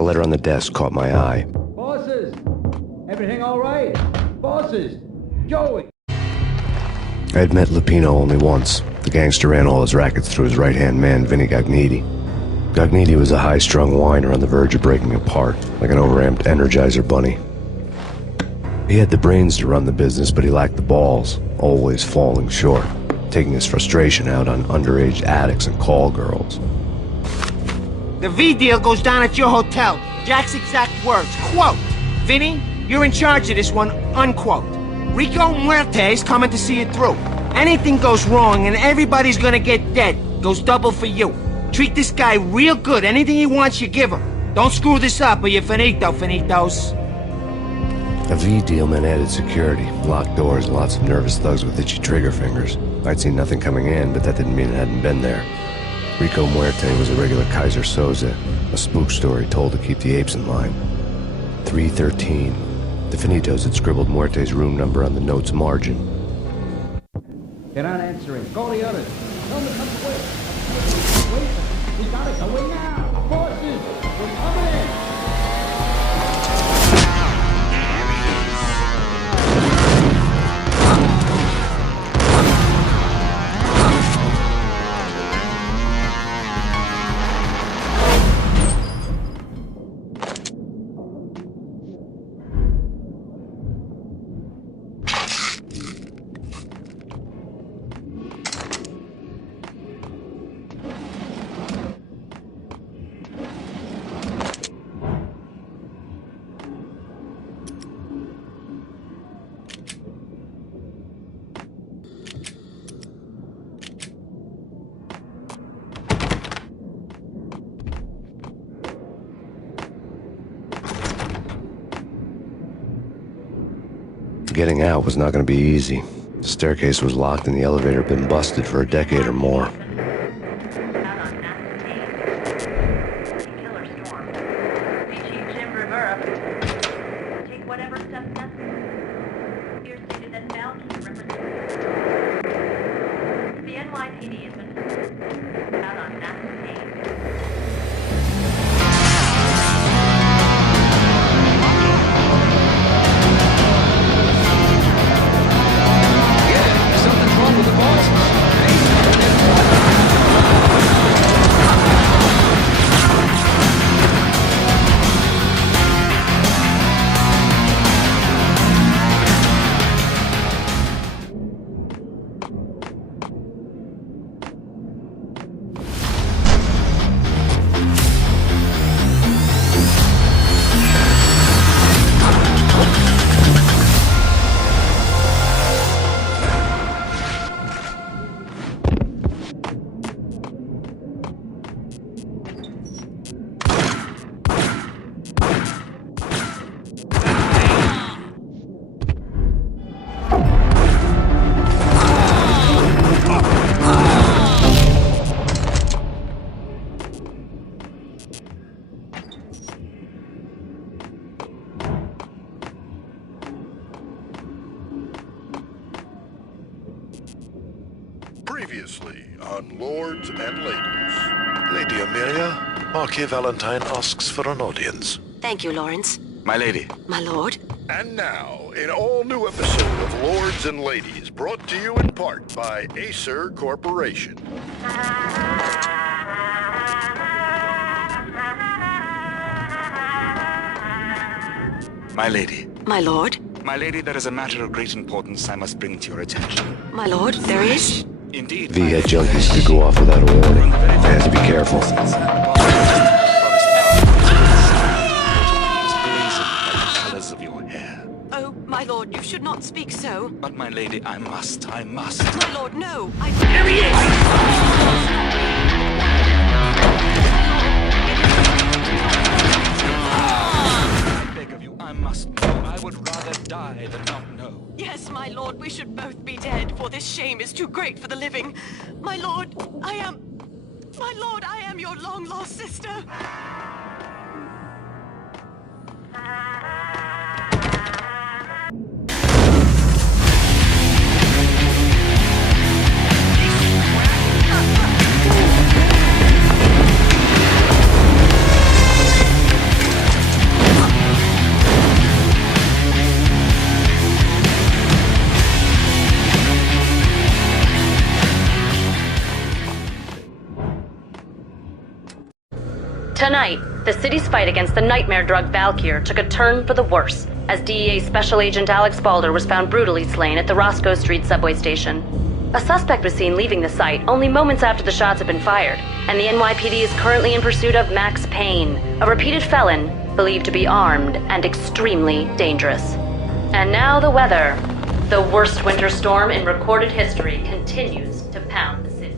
A letter on the desk caught my eye. Bosses! Everything all right? Bosses! Joey! I had met Lupino only once. The gangster ran all his rackets through his right-hand man, Vinny Gagniti. Gagniti was a high-strung whiner on the verge of breaking apart, like an overamped Energizer bunny. He had the brains to run the business, but he lacked the balls, always falling short, taking his frustration out on underage addicts and call girls. The V deal goes down at your hotel. Jack's exact words, quote, "Vinny, you're in charge of this one," unquote. Rico Muerte's coming to see it through. Anything goes wrong and everybody's gonna get dead. Goes double for you. Treat this guy real good. Anything he wants, you give him. Don't screw this up or you're finito, finitos. A V deal meant added security, locked doors, and lots of nervous thugs with itchy trigger fingers. I'd seen nothing coming in, but that didn't mean it hadn't been there. Rico Muerte was a regular Kaiser Soze, a spook story told to keep the apes in line. 313. The Finitos had scribbled Muerte's room number on the note's margin. They're not answering. Call the others. Tell them to come quick. Wait, we gotta go in now. Bosses, we're coming in. Getting out was not going to be easy. The staircase was locked and the elevator had been busted for a decade or more. Previously on Lords and Ladies. Lady Amelia, Marquis Valentine asks for an audience. Thank you, Lawrence. My lady. My lord. And now, an all-new episode of Lords and Ladies, brought to you in part by Acer Corporation. My lady. My lord. My lady, there is a matter of great importance I must bring to your attention. My lord, there is? Indeed. V had junkies could go off without a warning. I had to be careful. Oh, my lord, you should not speak so. But my lady, I must. My lord, no. There he is! I beg of you, I must know. I would rather die than not know. Yes, my lord, we should both be dead, for this shame is too great for the living. My lord, I am your long-lost sister. Tonight, the city's fight against the nightmare drug Valkyr took a turn for the worse, as DEA Special Agent Alex Balder was found brutally slain at the Roscoe Street subway station. A suspect was seen leaving the site only moments after the shots had been fired, and the NYPD is currently in pursuit of Max Payne, a repeated felon believed to be armed and extremely dangerous. And now the weather. The worst winter storm in recorded history continues to pound the city.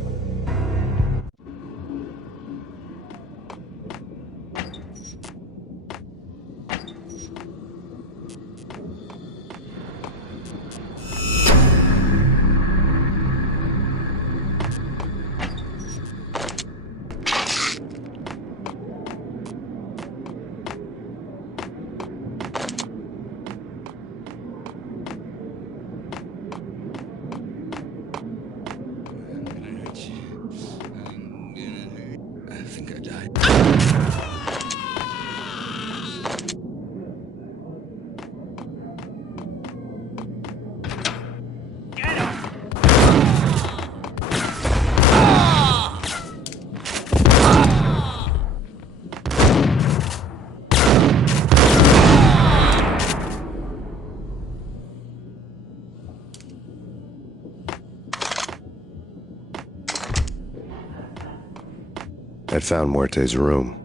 I'd found Muerte's room.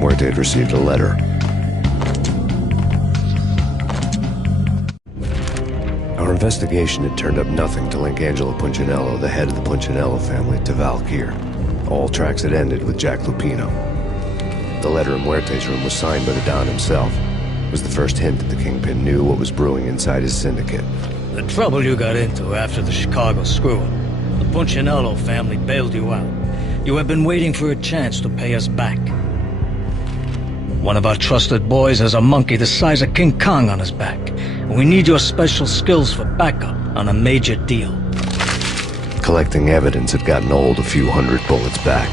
Muerte had received a letter. Our investigation had turned up nothing to link Angelo Punchinello, the head of the Punchinello family, to Valkyr. All tracks had ended with Jack Lupino. The letter in Muerte's room was signed by the Don himself. It was the first hint that the Kingpin knew what was brewing inside his syndicate. The trouble you got into after the Chicago screw-up. The Punchinello family bailed you out. You have been waiting for a chance to pay us back. One of our trusted boys has a monkey the size of King Kong on his back. We need your special skills for backup on a major deal. Collecting evidence had gotten old a few hundred bullets back.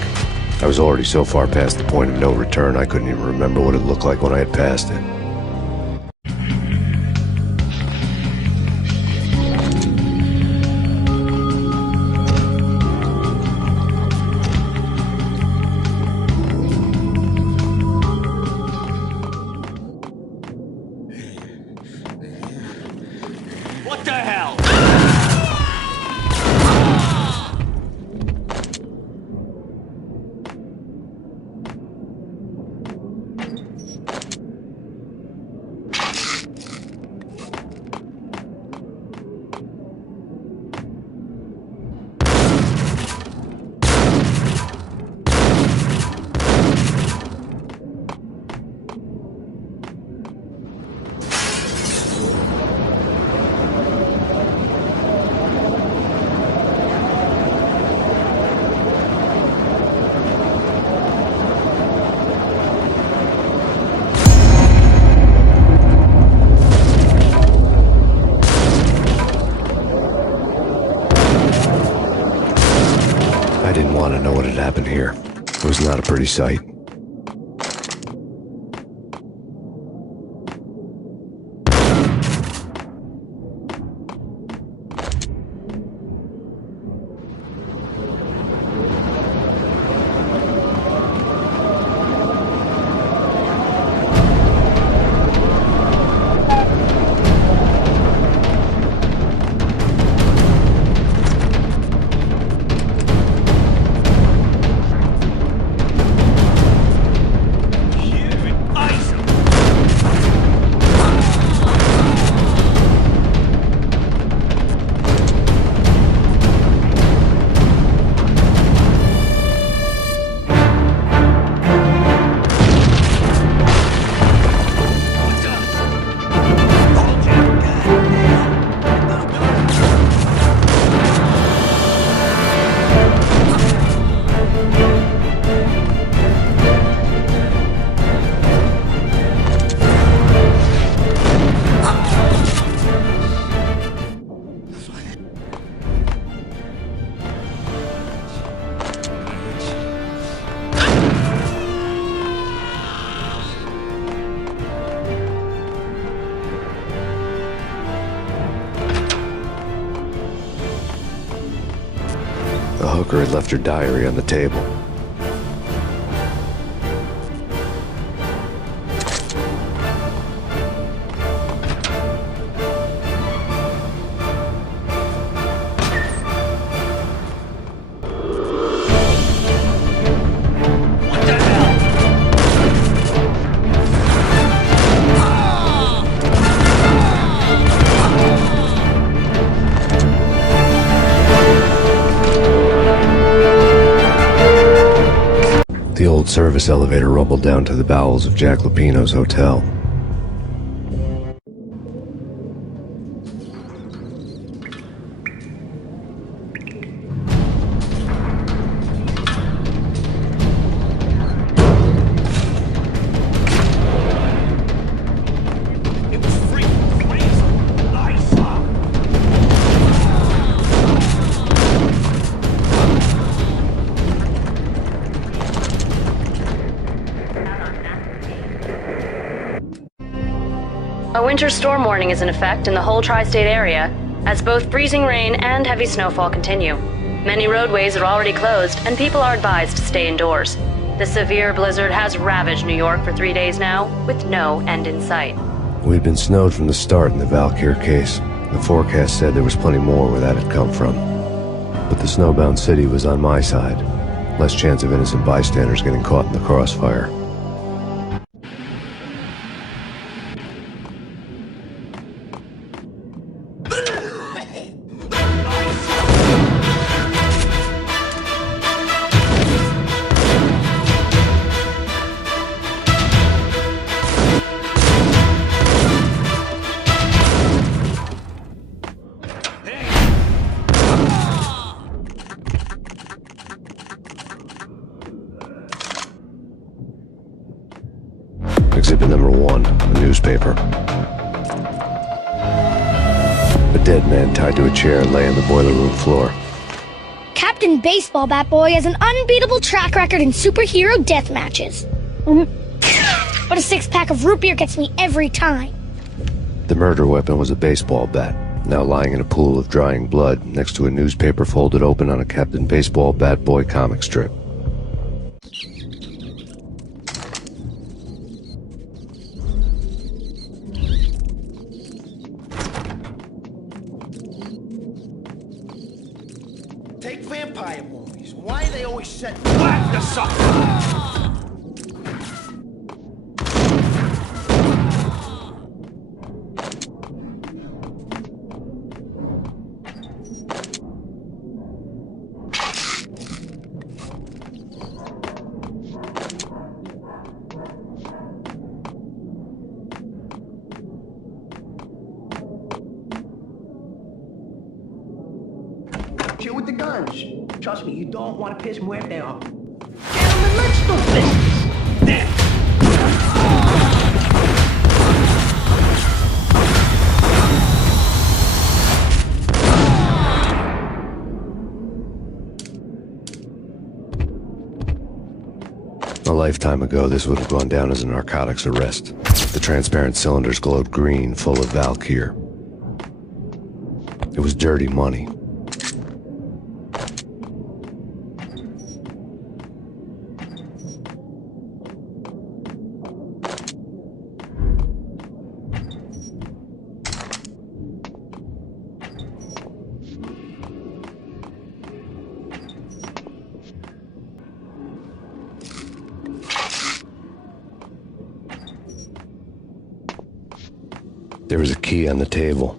I was already so far past the point of no return I couldn't even remember what it looked like when I had passed it. What the hell? I didn't want to know what had happened here. It was not a pretty sight. worker had left her diary on the table. The old service elevator rumbled down to the bowels of Jack Lupino's hotel. A winter storm warning is in effect in the whole tri-state area, as both freezing rain and heavy snowfall continue. Many roadways are already closed, and people are advised to stay indoors. The severe blizzard has ravaged New York for 3 days now, with no end in sight. We'd been snowed from the start in the Valkyr case. The forecast said there was plenty more where that had come from. But the snowbound city was on my side. Less chance of innocent bystanders getting caught in the crossfire. Exhibit number 1, a newspaper. A dead man tied to a chair lay on the boiler room floor. Captain Baseball Bat Boy has an unbeatable track record in superhero death matches. But a 6-pack of root beer gets me every time. The murder weapon was a baseball bat, now lying in a pool of drying blood next to a newspaper folded open on a Captain Baseball Bat Boy comic strip. Take vampire movies. Why are they always set black to suck? Chill with the guns. Trust me, you don't want to piss Muerte off. Gentlemen, let's do business. There. A lifetime ago, this would have gone down as a narcotics arrest. The transparent cylinders glowed green, full of Valkyr. It was dirty money. There was a key on the table.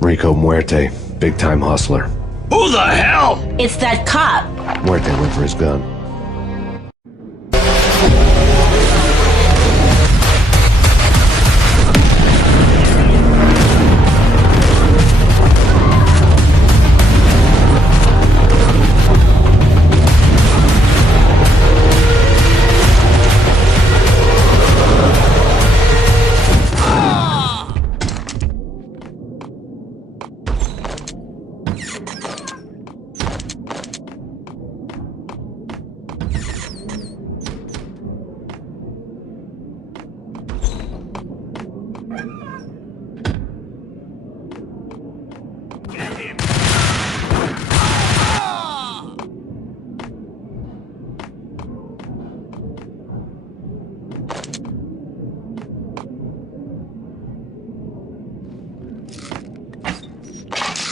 Rico Muerte, big-time hustler. Who the hell? It's that cop. Muerte went for his gun.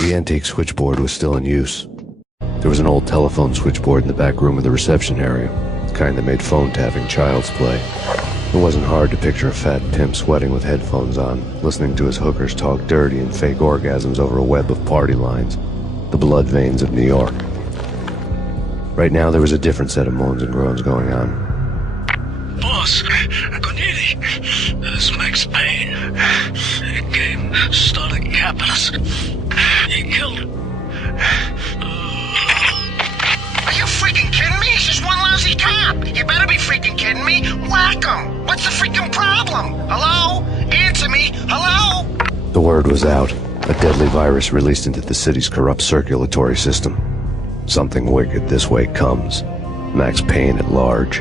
The antique switchboard was still in use. There was an old telephone switchboard in the back room of the reception area, the kind that made phone tapping child's play. It wasn't hard to picture a fat pimp sweating with headphones on, listening to his hookers talk dirty and fake orgasms over a web of party lines, the blood veins of New York. Right now there was a different set of moans and groans going on. Boss, good evening. This Max Payne. He came, started capping us. He killed him. Are you freaking kidding me? He's just one lousy cop. You better be freaking kidding me. Whack him. What's the freaking problem? Hello? Answer me. Hello? The word was out. A deadly virus released into the city's corrupt circulatory system. Something wicked this way comes. Max Payne at large.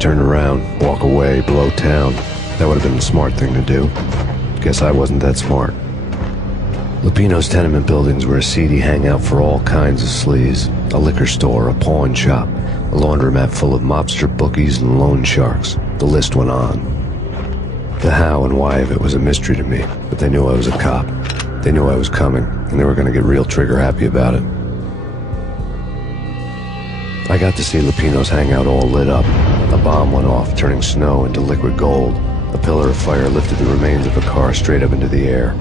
Turn around, walk away, blow town. That would have been the smart thing to do. Guess I wasn't that smart. Lupino's tenement buildings were a seedy hangout for all kinds of sleaze. A liquor store, a pawn shop, a laundromat full of mobster bookies and loan sharks. The list went on. The how and why of it was a mystery to me, but they knew I was a cop. They knew I was coming, and they were going to get real trigger happy about it. I got to see Lupino's hangout all lit up. A bomb went off, turning snow into liquid gold. A pillar of fire lifted the remains of a car straight up into the air.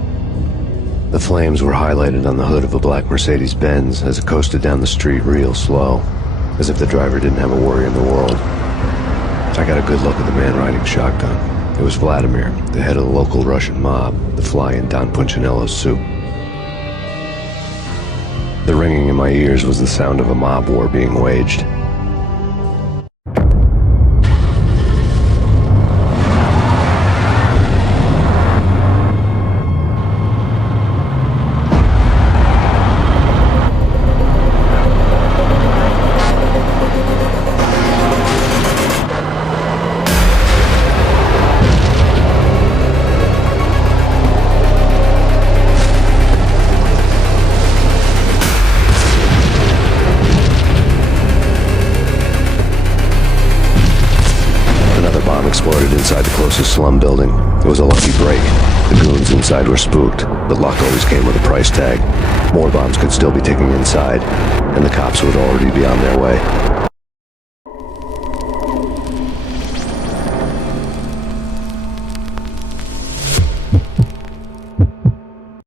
The flames were highlighted on the hood of a black Mercedes-Benz as it coasted down the street real slow, as if the driver didn't have a worry in the world. I got a good look at the man riding shotgun. It was Vladimir, the head of the local Russian mob, the fly in Don Punchinello's soup. The ringing in my ears was the sound of a mob war being waged. Exploded inside the closest slum building. It was a lucky break. The goons inside were spooked, but luck always came with a price tag. More bombs could still be ticking inside, and the cops would already be on their way.